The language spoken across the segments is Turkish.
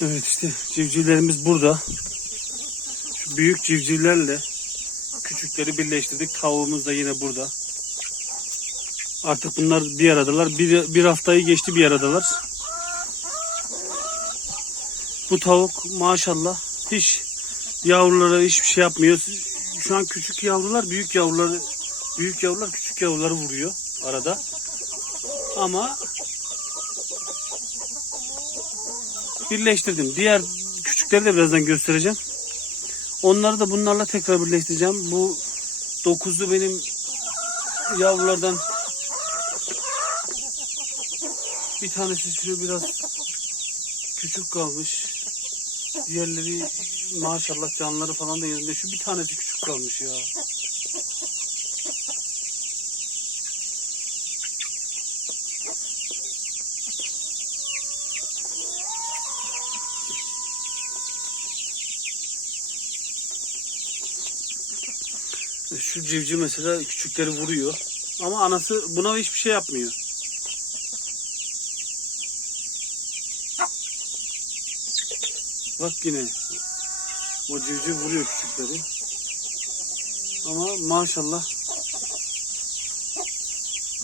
Evet işte civcivlerimiz burada. Şu büyük civcivlerle küçükleri birleştirdik. Tavuğumuz da yine burada. Artık bunlar bir aradalar. Bir, bir haftayı geçti bir aradalar. Bu tavuk maşallah hiç yavrulara hiçbir şey yapmıyor. Şu an küçük yavrular büyük yavruları büyük yavrular küçük yavruları vuruyor arada. Ama birleştirdim. Diğer küçükleri de birazdan göstereceğim. Onları da bunlarla tekrar birleştireceğim. Bu dokuzlu benim yavrulardan bir tanesi şu biraz küçük kalmış. Diğerleri maşallah canları falan da yerinde. Şu bir tanesi küçük kalmış ya. Şu civciv mesela küçükleri vuruyor. Ama anası buna hiçbir şey yapmıyor. Bak yine o civciv vuruyor küçükleri. Ama maşallah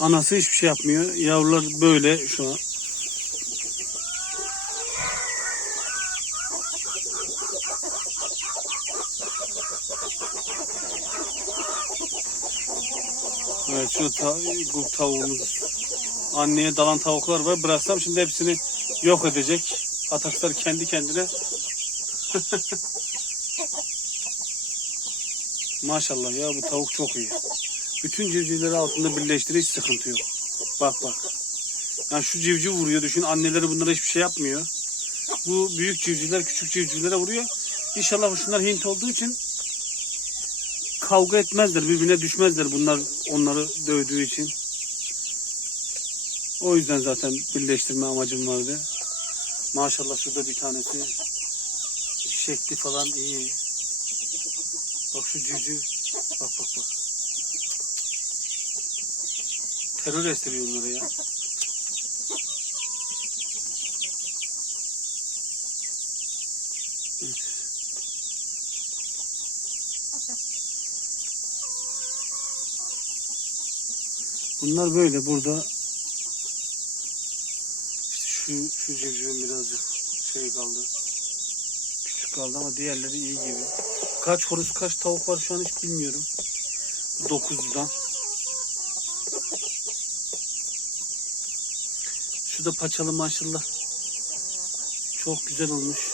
anası hiçbir şey yapmıyor. Yavrular böyle şu an. Evet şu ta bu tavuğumuz. Anneye dalan tavuklar var. Bıraksam şimdi hepsini yok edecek. Atakslar kendi kendine. Maşallah ya bu tavuk çok iyi. Bütün civcivleri altında birleştirir hiç sıkıntı yok. Bak bak. Yani şu civciv vuruyor düşün. Anneleri bunlara hiçbir şey yapmıyor. Bu büyük civcivler küçük civcivlere vuruyor. İnşallah şunlar Hint olduğu için kavga etmezler, birbirine düşmezler bunlar onları dövdüğü için. O yüzden zaten birleştirme amacım vardı. Maşallah şurada bir tanesi şekli falan iyi. Bak şu cücü. Bak bak bak. Terör estiriyor onları ya. Bunlar böyle burada işte şu şu civcivin birazcık şey kaldı. Küçük kaldı ama diğerleri iyi gibi. Kaç horoz kaç tavuk var şu an hiç bilmiyorum. Dokuzdan. Şu da paçalı maşallah. Çok güzel olmuş.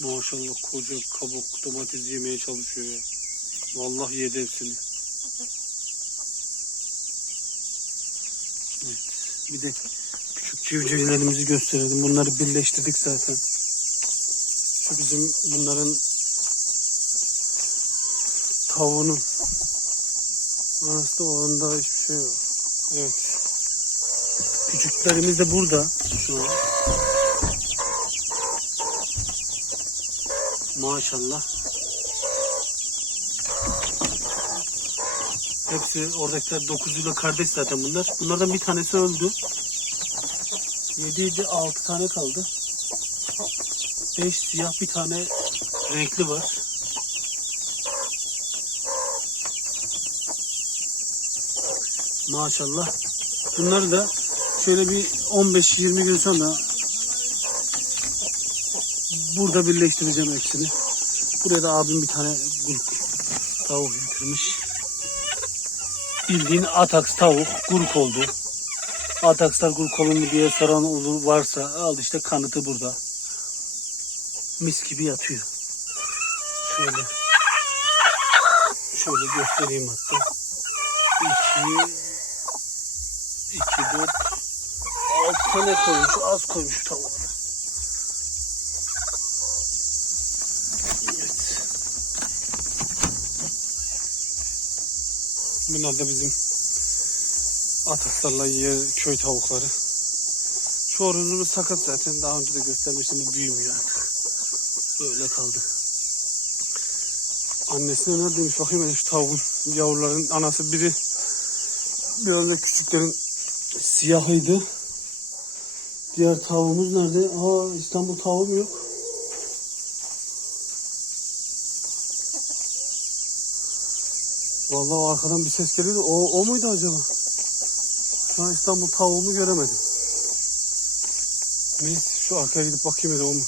Maşallah koca kabuk domates yemeye çalışıyor ya. Vallahi yedi hepsini. Evet. Bir de küçük civcivlerimizi gösterelim. Bunları birleştirdik zaten. Şu bizim bunların tavuğunun anası da onda hiçbir şey yok. Evet. Küçüklerimiz de burada şu an. Maşallah. Hepsi oradakiler dokuzuyla kardeş zaten bunlar. Bunlardan bir tanesi öldü. Yedi, altı tane kaldı. Beş siyah bir tane renkli var. Maşallah. Bunları da şöyle bir 15-20 gün sonra burada birleştireceğim hepsini. Buraya da abim bir tane gul tavuk getirmiş. Bildiğin ataks tavuk gurk oldu. Atakslar gurk olur diye soran olur varsa al işte kanıtı burada. Mis gibi yatıyor. Şöyle şöyle göstereyim hatta. iki, iki, dört, altı tane koymuş. Az koymuş tavuklara. Bunlar da bizim ataslarla yer köy tavukları. Şu horozumuz sakat zaten. Daha önce de göstermiştim. Büyümüyor artık. Böyle kaldı. Annesine ne demiş bakayım hele şu tavuğun yavruların anası biri biraz da küçüklerin siyahıydı. Diğer tavuğumuz nerede? Aa İstanbul tavuğum yok. Vallahi arkadan bir ses geliyordu. O, o muydu acaba? Şu an İstanbul tavuğumu göremedim. Neyse şu arkaya gidip bakayım hadi o mu?